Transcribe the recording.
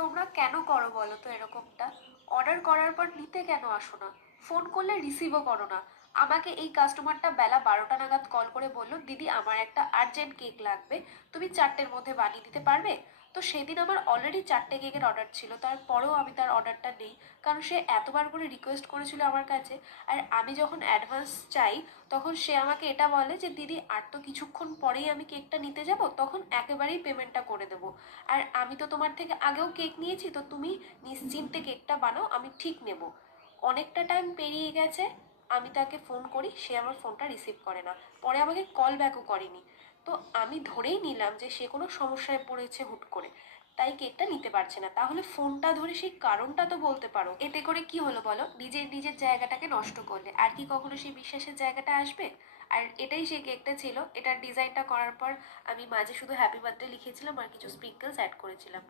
তোমরা কেন করো বলো তো এরকমটা? অর্ডার করার পর নিতে কেন আসো না? ফোন করলে রিসিভও করো না। আমাকে এই কাস্টমারটা বেলা বারোটা নাগাদ কল করে বলল, দিদি, আমার একটা আর্জেন্ট কেক লাগবে। তুমি চারটের মধ্যে বানিয়ে দিতে পারবে? তো সেদিন আমার অলরেডি চারটে কেকের অর্ডার ছিল। তারপরেও আমি তার অর্ডারটা নেই, কারণ সে এতবার করে রিকোয়েস্ট করেছিল আমার কাছে। আর আমি যখন অ্যাডভান্স চাই, তখন সে আমাকে এটা বলে যে, দিদি, আর তো কিছুক্ষণ পরেই আমি কেকটা নিতে যাব, তখন একেবারেই পেমেন্টটা করে দেবো। আর আমি তো তোমার থেকে আগেও কেক নিয়েছি, তো তুমি নিশ্চিন্তে কেকটা বানাও, আমি ঠিক নেব। অনেকটা টাইম পেরিয়ে গেছে, আমি তাকে ফোন করি, সে আমার ফোনটা রিসিভ করে না। পরে আমাকে কল ব্যাকও করেনি। তো আমি ধরেই নিলাম যে সে কোনো সমস্যায় পড়েছে হুট করে, তাই কেকটা নিতে পারছে না। তাহলে ফোনটা ধরে সেই কারণটা তো বলতে পারো। এতে করে কি হলো বলো? নিজের নিজের জায়গাটাকে নষ্ট করলে। আর কি কখনো সেই বিশ্বাসের জায়গাটা আসবে? আর এটাই সেই কেকটা ছিল। এটার ডিজাইনটা করার পর আমি মাঝে শুধু হ্যাপি বার্থডে লিখেছিলাম আর কিছু স্প্রিঙ্কেলস অ্যাড করেছিলাম।